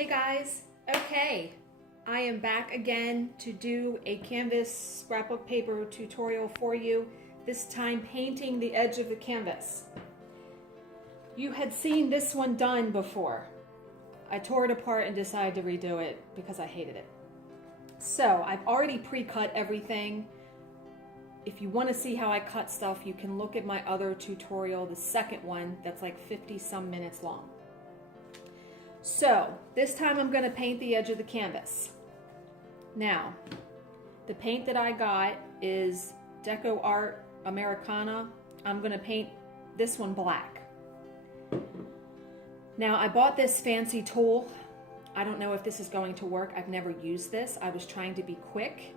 Hey guys, okay, I am back again to do a canvas scrapbook paper tutorial for you, this time painting the edge of the canvas. You had seen this one done before. I tore it apart and decided to redo it because I hated it. So I've already pre-cut everything. If you want to see how I cut stuff, you can look at my other tutorial, the second one, that's like 50 some minutes long. So this time I'm going to paint the edge of the canvas. Now, the paint that I got is Deco Art Americana. I'm going to paint this one black. Now I bought this fancy tool. I don't know if this is going to work. I've never used this. I was trying to be quick.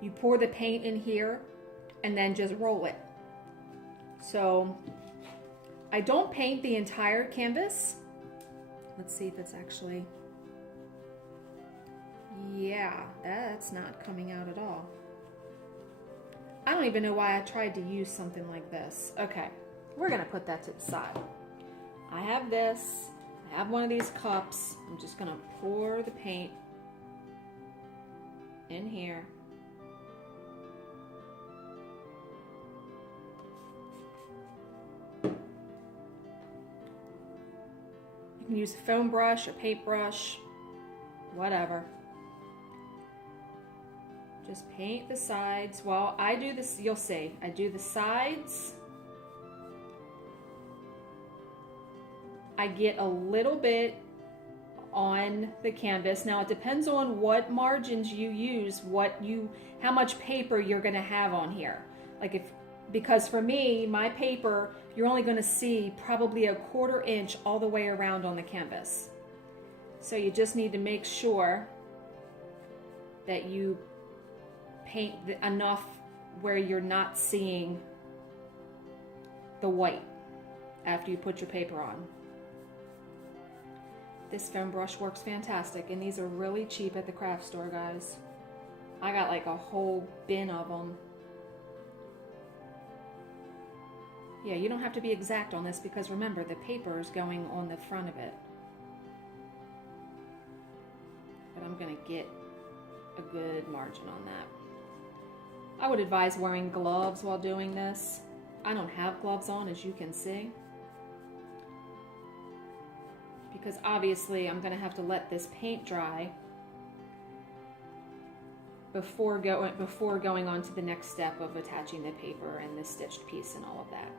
You pour the paint in here and then just roll it. So I don't paint the entire canvas. Let's see if it's actually, yeah, that's not coming out at all. I don't even know why I tried to use something like this. Okay, we're gonna put that to the side. I have this, I have one of these cups. I'm just gonna pour the paint in here. You can use a foam brush, a paintbrush, whatever. Just paint the sides. Well, I do this, you'll see. I do the sides. I get a little bit on the canvas. Now it depends on what margins you use, how much paper you're gonna have on here. Because for me, my paper, you're only going to see probably a 1/4 inch all the way around on the canvas. So you just need to make sure that you paint enough where you're not seeing the white after you put your paper on. This foam brush works fantastic, and these are really cheap at the craft store, guys. I got like a whole bin of them. Yeah, you don't have to be exact on this because remember, the paper is going on the front of it. But I'm gonna get a good margin on that. I would advise wearing gloves while doing this. I don't have gloves on, as you can see. Because obviously I'm gonna have to let this paint dry before going on to the next step of attaching the paper and the stitched piece and all of that.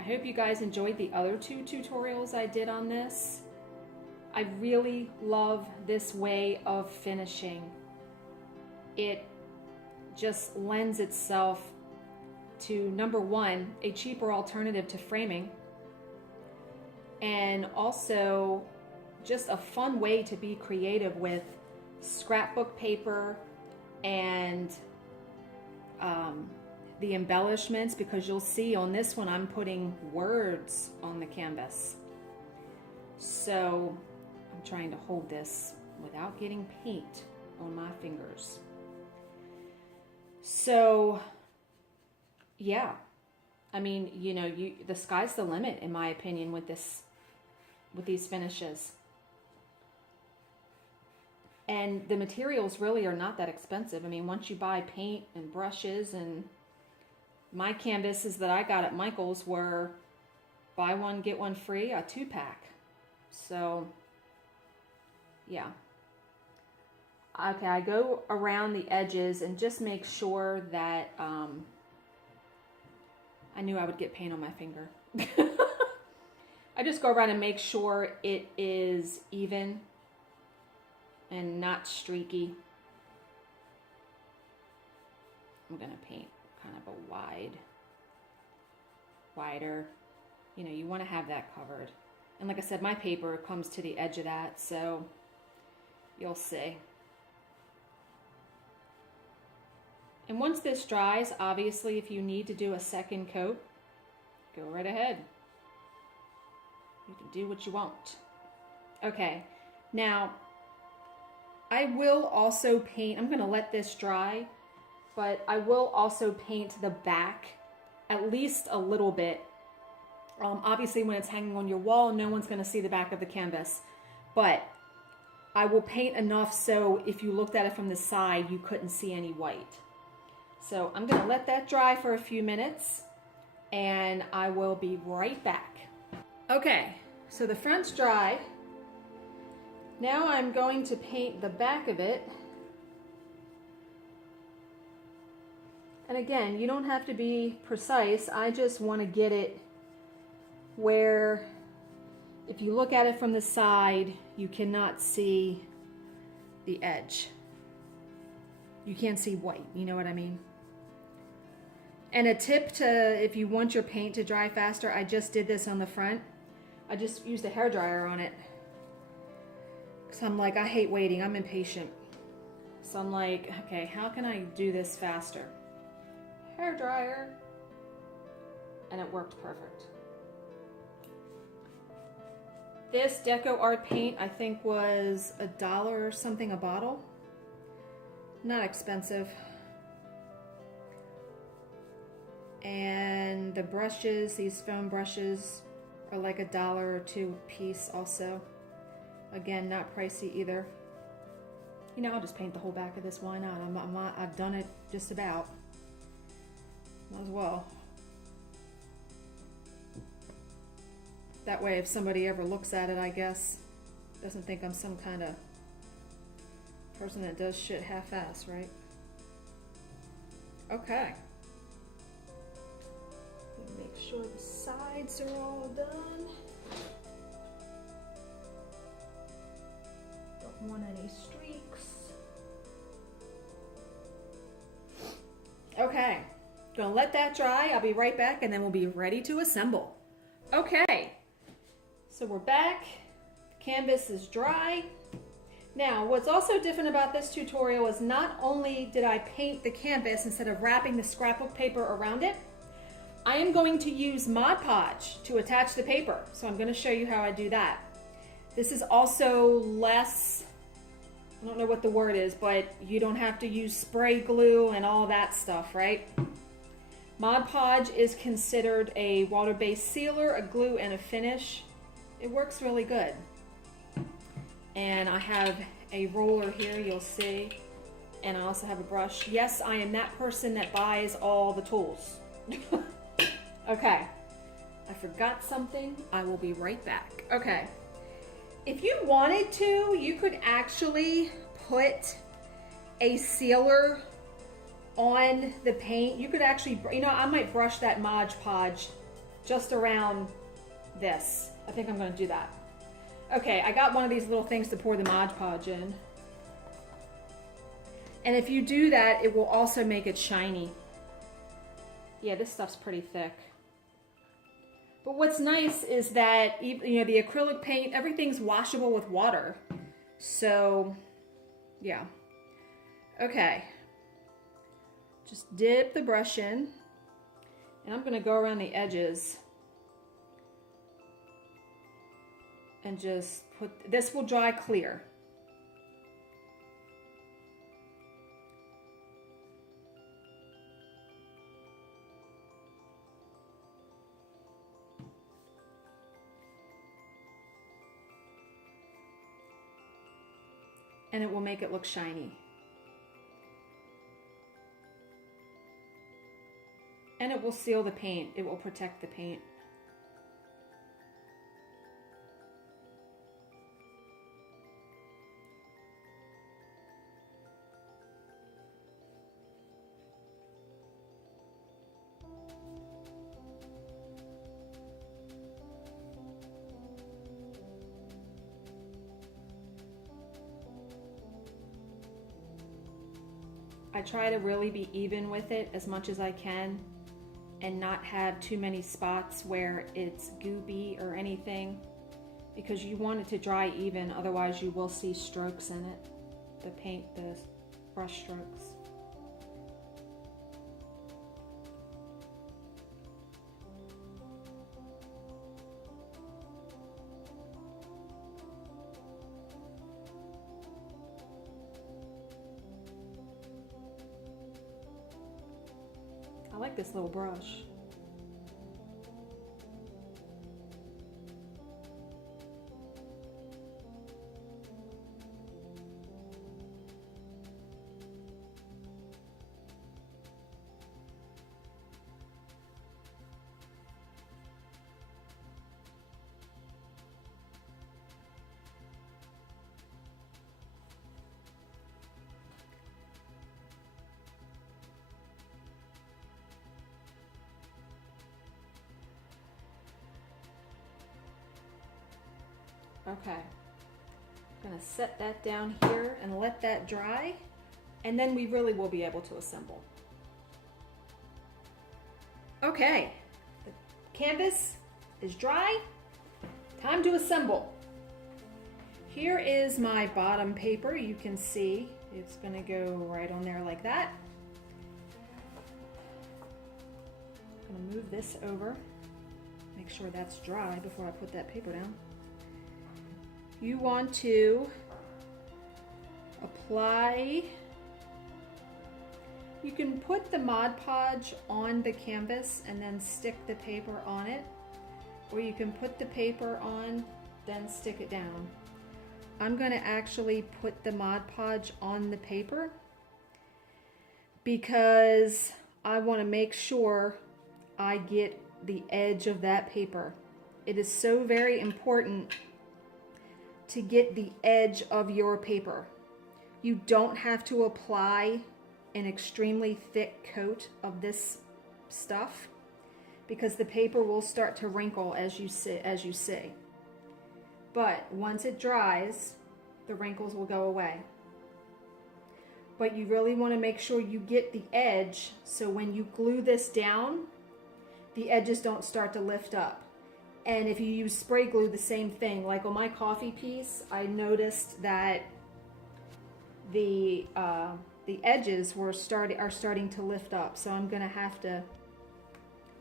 I hope you guys enjoyed the other 2 tutorials I did on this. I really love this way of finishing. It just lends itself to, number one, a cheaper alternative to framing, and also just a fun way to be creative with scrapbook paper and the embellishments, because you'll see on this one I'm putting words on the canvas. So I'm trying to hold this without getting paint on my fingers. So yeah, I mean, you know, the sky's the limit in my opinion with these finishes. And the materials really are not that expensive. I mean, once you buy paint and brushes, and my canvases that I got at Michael's were buy one, get one free, a 2-pack. So, yeah. Okay, I go around the edges and just make sure that, I knew I would get paint on my finger. I just go around and make sure it is even and not streaky. I'm gonna paint kind of a wider, you know, you want to have that covered. And like I said, my paper comes to the edge of that, so you'll see. And once this dries, obviously if you need to do a second coat, go right ahead. You can do what you want. Okay, now I will also paint, I'm going to let this dry, but I will also paint the back at least a little bit. Obviously when it's hanging on your wall, no one's going to see the back of the canvas, but I will paint enough so if you looked at it from the side, you couldn't see any white. So I'm gonna let that dry for a few minutes and I will be right back. Okay, so the front's dry. Now I'm going to paint the back of it. And again, you don't have to be precise. I just want to get it where if you look at it from the side, you cannot see the edge. You can't see white, you know what I mean? And a tip to, if you want your paint to dry faster, I just did this on the front. I just used a hairdryer on it. Because I'm like, I hate waiting, I'm impatient. So I'm like, okay, how can I do this faster? Hairdryer. And it worked perfect. This Deco Art paint I think was $1 or something a bottle. Not expensive. And the brushes, these foam brushes, are like $1 or $2 a piece also. Again, not pricey either. You know, I'll just paint the whole back of this, why not? I've done it just about. Might as well. That way if somebody ever looks at it, I guess, doesn't think I'm some kind of person that does shit half-ass, right? Okay. Make sure the sides are all done. Don't want any streaks. Okay, gonna let that dry. I'll be right back and then we'll be ready to assemble. Okay, so we're back. The canvas is dry. Now, what's also different about this tutorial is not only did I paint the canvas instead of wrapping the scrapbook paper around it, I am going to use Mod Podge to attach the paper. So I'm going to show you how I do that. This is also less, I don't know what the word is, but you don't have to use spray glue and all that stuff, right? Mod Podge is considered a water-based sealer, a glue, and a finish. It works really good. And I have a roller here, you'll see. And I also have a brush. Yes, I am that person that buys all the tools. Okay, I forgot something. I will be right back. Okay, if you wanted to, you could actually put a sealer on the paint. You could actually, you know, I might brush that Mod Podge just around this. I think I'm gonna do that. Okay, I got one of these little things to pour the Mod Podge in. And if you do that, it will also make it shiny. Yeah, this stuff's pretty thick. But what's nice is that, you know, the acrylic paint, everything's washable with water. So, yeah. Okay. Just dip the brush in. And I'm gonna go around the edges. And just put, this will dry clear. And it will make it look shiny. And it will seal the paint. It will protect the paint. I try to really be even with it as much as I can and not have too many spots where it's goopy or anything, because you want it to dry even, otherwise you will see strokes in it, the paint, the brush strokes. I like this little brush. Okay. I'm gonna set that down here and let that dry, and then we really will be able to assemble. Okay, the canvas is dry. Time to assemble. Here is my bottom paper. You can see it's gonna go right on there like that. I'm gonna move this over. Make sure that's dry before I put that paper down. You want to apply, you can put the Mod Podge on the canvas and then stick the paper on it, or you can put the paper on, then stick it down. I'm going to actually put the Mod Podge on the paper because I want to make sure I get the edge of that paper. It is so very important to get the edge of your paper. You don't have to apply an extremely thick coat of this stuff because the paper will start to wrinkle as you see. But once it dries, the wrinkles will go away. But you really want to make sure you get the edge so when you glue this down, the edges don't start to lift up. And if you use spray glue, the same thing. Like on my coffee piece, I noticed that the edges are starting to lift up. So I'm gonna have to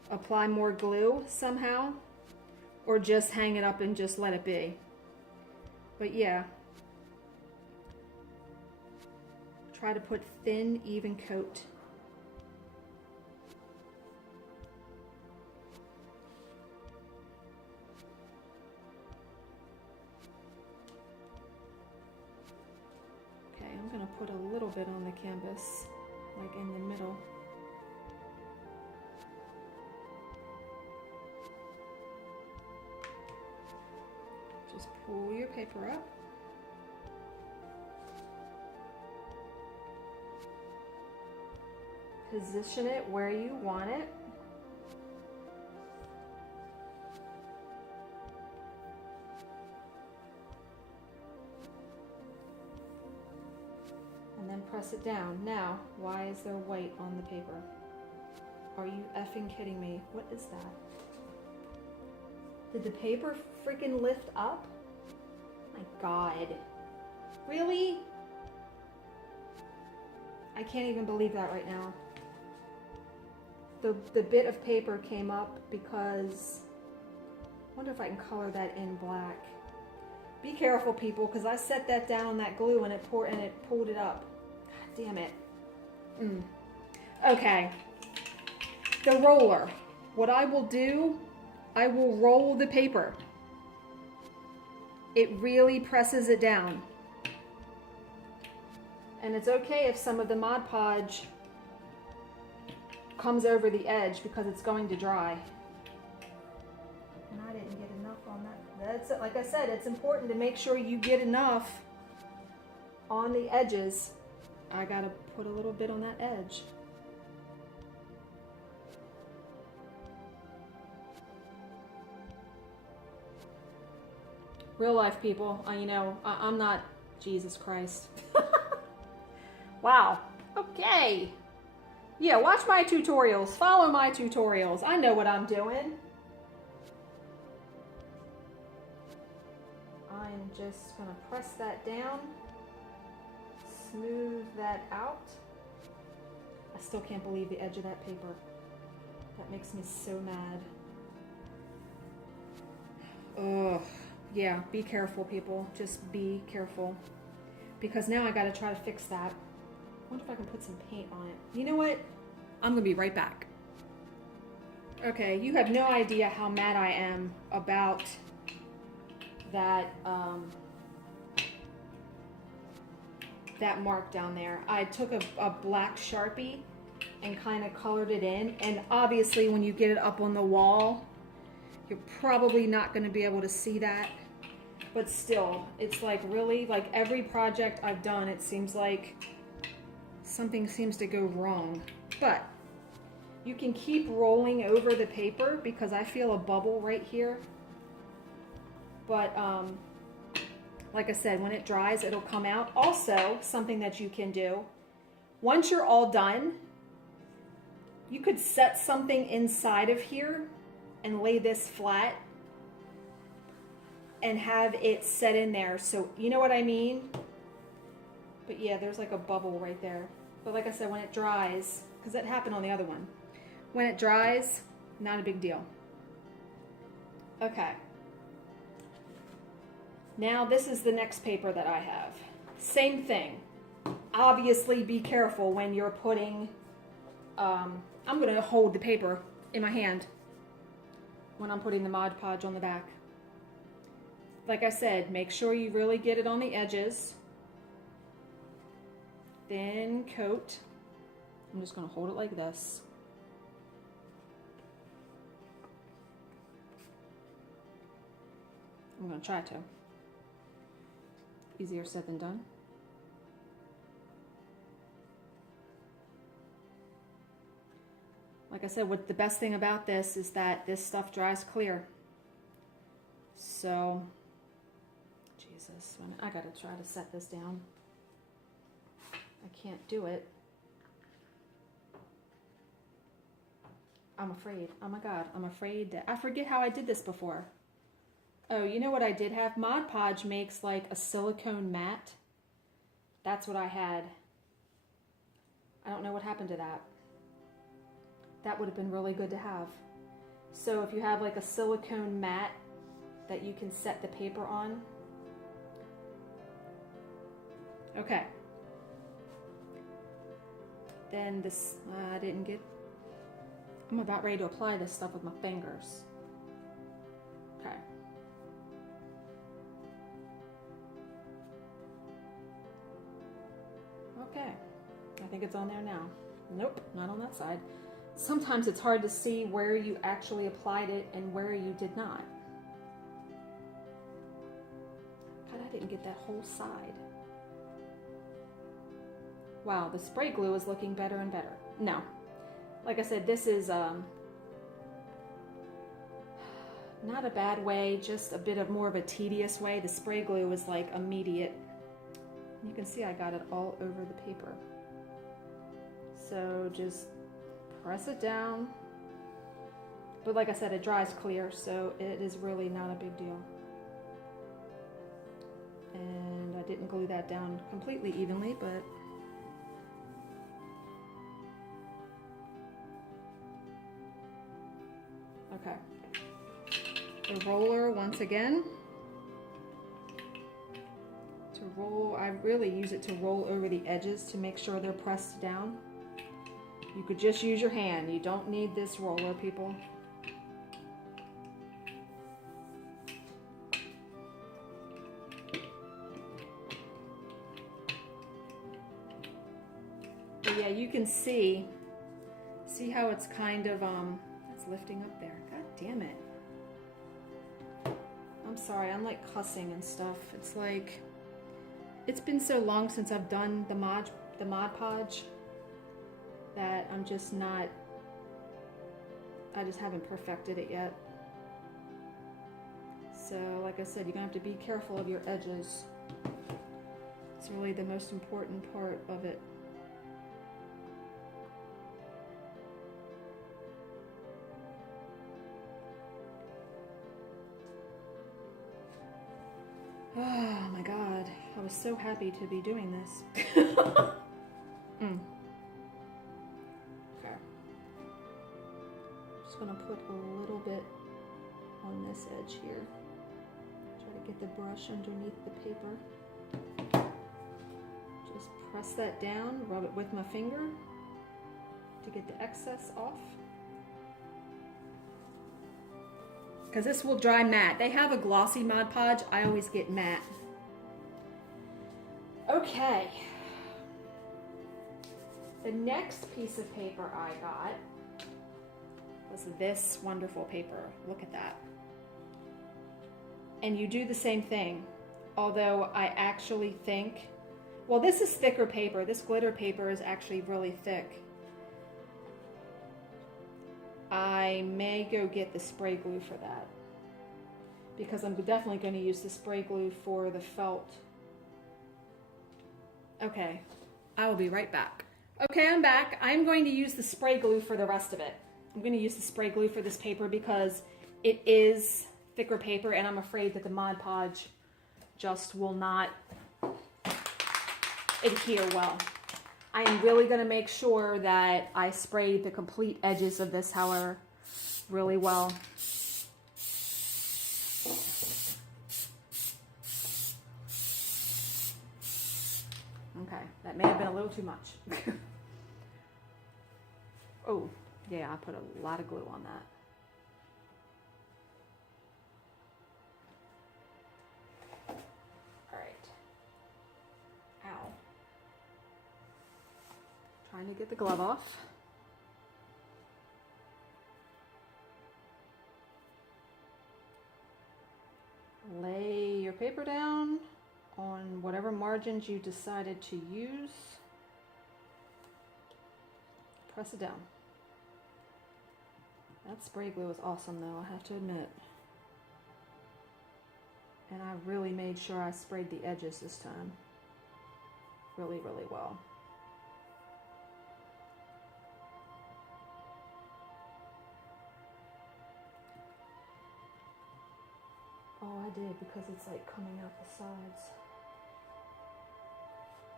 apply more glue somehow, or just hang it up and just let it be. But yeah, try to put thin, even coat. I'm going to put a little bit on the canvas, like in the middle. Just pull your paper up. Position it where you want it. And then press it down. Now, why is there white on the paper? Are you effing kidding me? What is that? Did the paper freaking lift up? My God. Really? I can't even believe that right now. The bit of paper came up because, I wonder if I can color that in black. Be careful, people, because I set that down on that glue and it pulled it up. God damn it. Okay. The roller. What I will do, I will roll the paper. It really presses it down. And it's okay if some of the Mod Podge comes over the edge because it's going to dry. And I didn't get enough on that. That's, like I said, it's important to make sure you get enough on the edges. I gotta put a little bit on that edge. Real life people, you know, I'm not Jesus Christ. Wow. Okay. Yeah, watch my tutorials. Follow my tutorials. I know what I'm doing. I'm just going to press that down. Smooth that out. I still can't believe the edge of that paper. That makes me so mad. Ugh. Yeah, be careful, people. Just be careful. Because now I got to try to fix that. I wonder if I can put some paint on it. You know what? I'm going to be right back. Okay, you have no idea how mad I am about that, that mark down there. I took a black Sharpie and kind of colored it in. And obviously when you get it up on the wall, you're probably not going to be able to see that. But still, it's like really, like every project I've done, it seems like something seems to go wrong. But you can keep rolling over the paper because I feel a bubble right here. But Like I said, when it dries, it'll come out. Also, something that you can do, once you're all done, you could set something inside of here and lay this flat and have it set in there. So you know what I mean? But yeah, there's like a bubble right there. But like I said, when it dries, because that happened on the other one, when it dries, not a big deal. Okay. Now this is the next paper that I have. Same thing. Obviously be careful when you're putting, I'm going to hold the paper in my hand when I'm putting the Mod Podge on the back. Like I said, make sure you really get it on the edges. Thin coat. I'm just going to hold it like this. I'm going to try to. Easier said than done. Like I said, what the best thing about this is that this stuff dries clear. So, Jesus, I gotta try to set this down. I can't do it. I'm afraid. Oh my God, I'm afraid that I forget how I did this before. Oh, you know what I did have? Mod Podge makes like a silicone mat. That's what I had. I don't know what happened to that. That would have been really good to have. So if you have like a silicone mat that you can set the paper on. Okay. Then this, I'm about ready to apply this stuff with my fingers. Okay. Okay, I think it's on there now. Nope, not on that side. Sometimes it's hard to see where you actually applied it and where you did not. God, I didn't get that whole side. Wow, the spray glue is looking better and better. No, like I said, this is not a bad way, just a bit of more of a tedious way. The spray glue is like immediate. You can see I got it all over the paper. So just press it down. But like I said, it dries clear, so it is really not a big deal. And I didn't glue that down completely evenly, but okay. The roller once again. To roll, I really use it to roll over the edges to make sure they're pressed down. You could just use your hand. You don't need this roller, people. But yeah, you can see how it's kind of, it's lifting up there. God damn it. I'm sorry, I'm like cussing and stuff. It's like, it's been so long since I've done the Mod Podge that I'm just not, I just haven't perfected it yet. So like I said, you're gonna have to be careful of your edges. It's really the most important part of it. Oh my God, I was so happy to be doing this. Okay. Just gonna put a little bit on this edge here. Try to get the brush underneath the paper. Just press that down, rub it with my finger to get the excess off. Because this will dry matte. They have a glossy Mod Podge. I always get matte. Okay. The next piece of paper I got was this wonderful paper. Look at that. And you do the same thing. Although I actually think, well, this is thicker paper. This glitter paper is actually really thick. I may go get the spray glue for that. because I'm definitely going to use the spray glue for the felt. Okay, I will be right back. Okay, I'm back. I'm going to use the spray glue for the rest of it. I'm going to use the spray glue for this paper because it is thicker paper and I'm afraid that the Mod Podge just will not adhere well. I am really going to make sure that I spray the complete edges of this, however, really well. Okay, that may have been a little too much. Oh, yeah, I put a lot of glue on that. All right. Ow. Trying to get the glove off. Lay your paper down on whatever margins you decided to use. Press it down. That spray glue is awesome though, I have to admit. And I really made sure I sprayed the edges this time. Really, really well. Oh, I did, because it's like coming out the sides.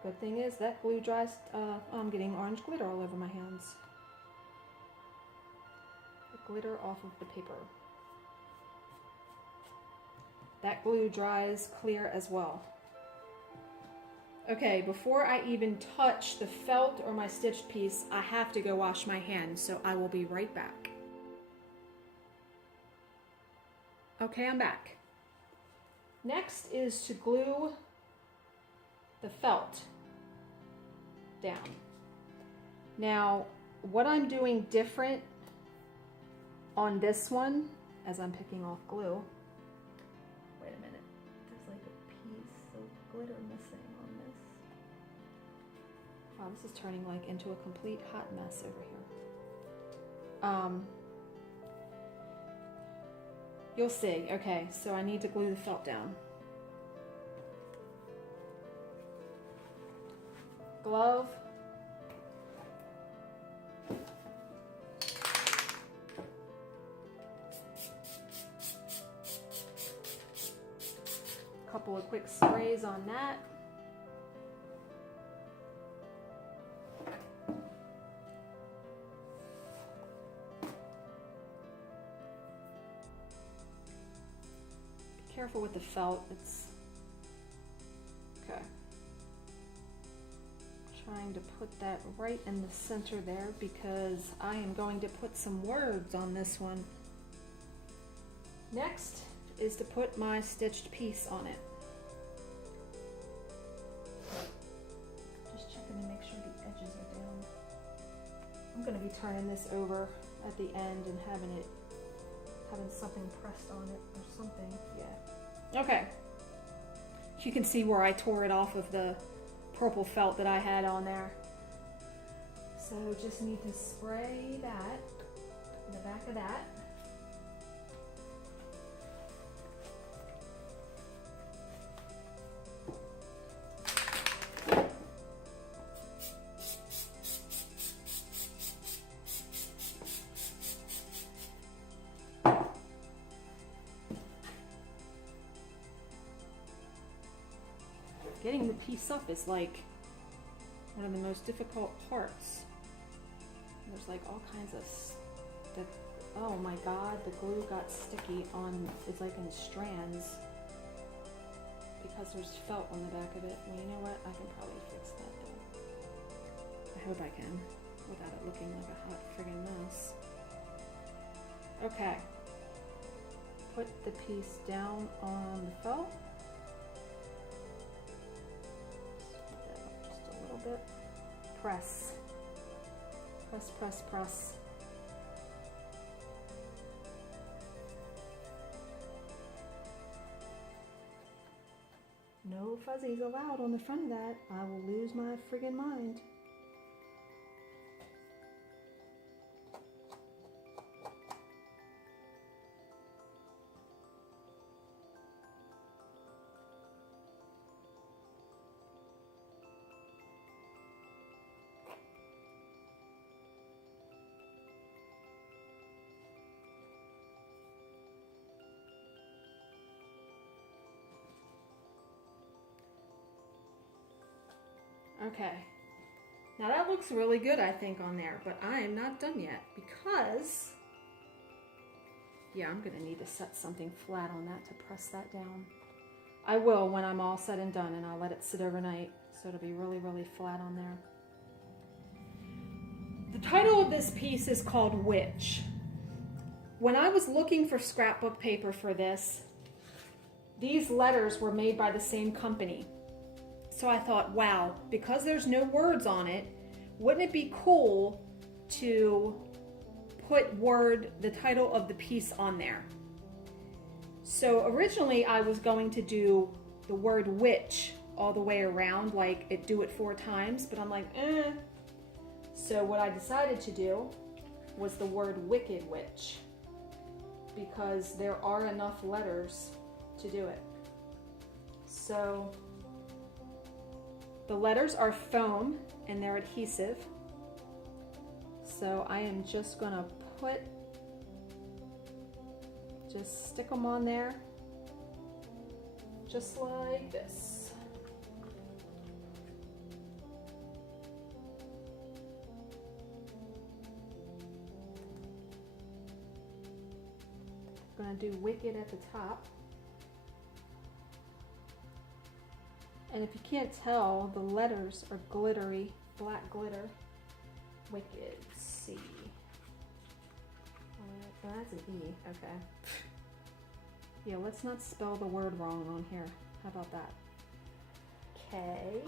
Good thing is that glue dries. I'm getting orange glitter all over my hands. The glitter off of the paper. That glue dries clear as well. Okay, before I even touch the felt or my stitched piece, I have to go wash my hands, so I will be right back. Okay, I'm back. Next is to glue the felt down. Now, what I'm doing different on this one, as I'm picking off glue, wait a minute, there's like a piece of glitter missing on this. Wow, this is turning like into a complete hot mess over here. You'll see. Okay, so I need to glue the felt down. Glove. Couple of quick sprays on that. Be careful with the felt. It's okay. Trying to put that right in the center there because I am going to put some words on this one. Next is to put my stitched piece on it. Just checking to make sure the edges are down. I'm going to be turning this over at the end and having something pressed on it or something. Yeah. Okay. You can see where I tore it off of the purple felt that I had on there. So just need to spray that in the back of that. Getting the piece up is like one of the most difficult parts. There's like all kinds of stuff. Oh my god, the glue got sticky on, it's like in strands because there's felt on the back of it. Well, you know what? I can probably fix that though. I hope I can without it looking like a hot friggin' mess. Okay. Put the piece down on the felt. Bit. Press. Press, press, press. No fuzzies allowed on the front of that. I will lose my friggin' mind. Okay. Now that looks really good, I think, on there, but I am not done yet because, yeah, I'm gonna need to set something flat on that to press that down. I will when I'm all said and done, and I'll let it sit overnight, so it'll be really, really flat on there. The title of this piece is called Witch. When I was looking for scrapbook paper for this, these letters were made by the same company. So I thought, wow, because there's no words on it, wouldn't it be cool to put the title of the piece on there? So originally I was going to do the word witch all the way around, like do it 4 times, but I'm like, eh. So what I decided to do was the word wicked witch, because there are enough letters to do it. So the letters are foam and they're adhesive. So I am just gonna just stick them on there, just like this. I'm gonna do wicked at the top. And if you can't tell, the letters are glittery, black glitter. Wicked, C. Oh, that's an E, okay. Yeah, let's not spell the word wrong on here. How about that? K.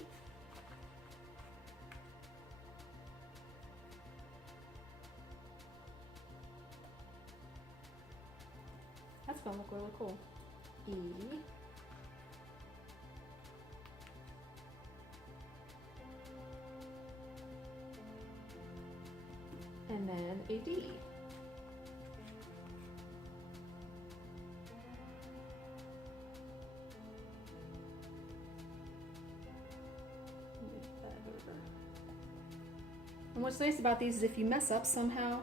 That's gonna look really cool. E. And then a D. Move that over. And what's nice about these is if you mess up somehow,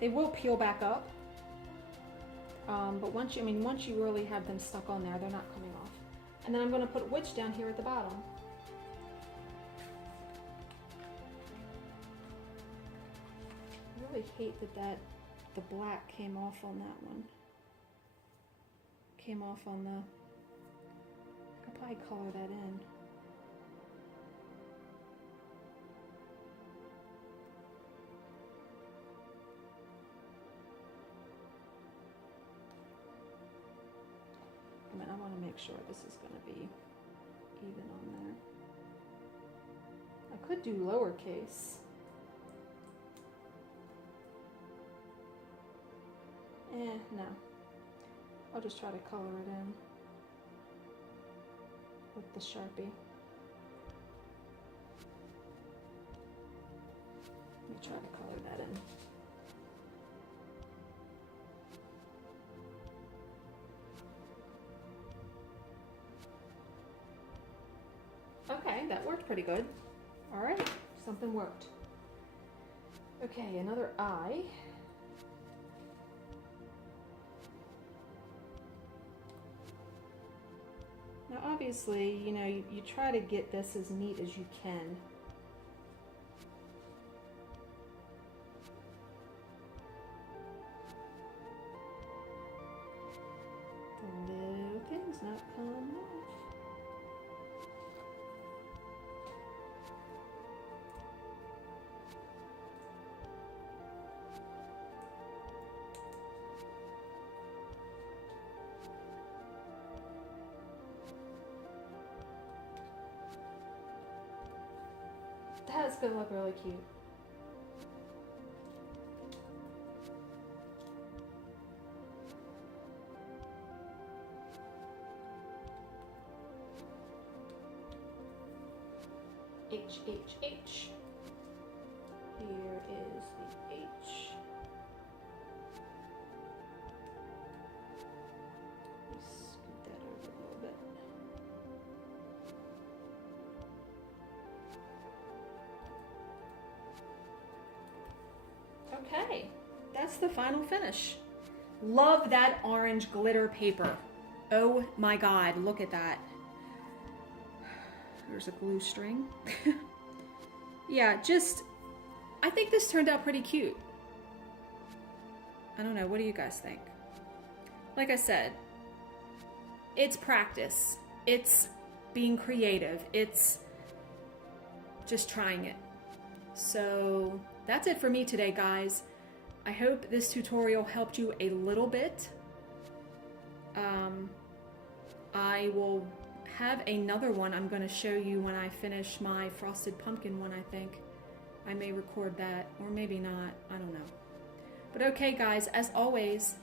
they will peel back up. But once you really have them stuck on there, they're not coming off. And then I'm going to put witch down here at the bottom. I really hate that the black came off on that one. Came off on the, I could probably color that in. I want to make sure this is going to be even on there. I could do lowercase. No. I'll just try to color it in with the Sharpie. Let me try to color that in. Okay, that worked pretty good. All right, something worked. Okay, another I. Now obviously, you know, you try to get this as neat as you can. The little thing's not coming off. That's gonna look really cute. H, H, H. Here is the H. Let's scoot that over a little bit. Okay, that's the final finish. Love that orange glitter paper. Oh my God, look at that. There's a glue string. yeah, I think this turned out pretty cute. I don't know, what do you guys think? Like I said, it's practice. It's being creative. It's just trying it. So that's it for me today, guys. I hope this tutorial helped you a little bit. I will have another one I'm going to show you when I finish my frosted pumpkin one, I think. I may record that, or maybe not. I don't know. But okay, guys, as always,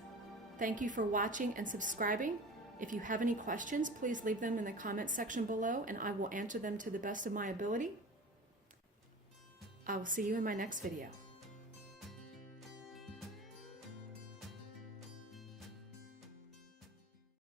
thank you for watching and subscribing. If you have any questions, please leave them in the comment section below, and I will answer them to the best of my ability. I will see you in my next video.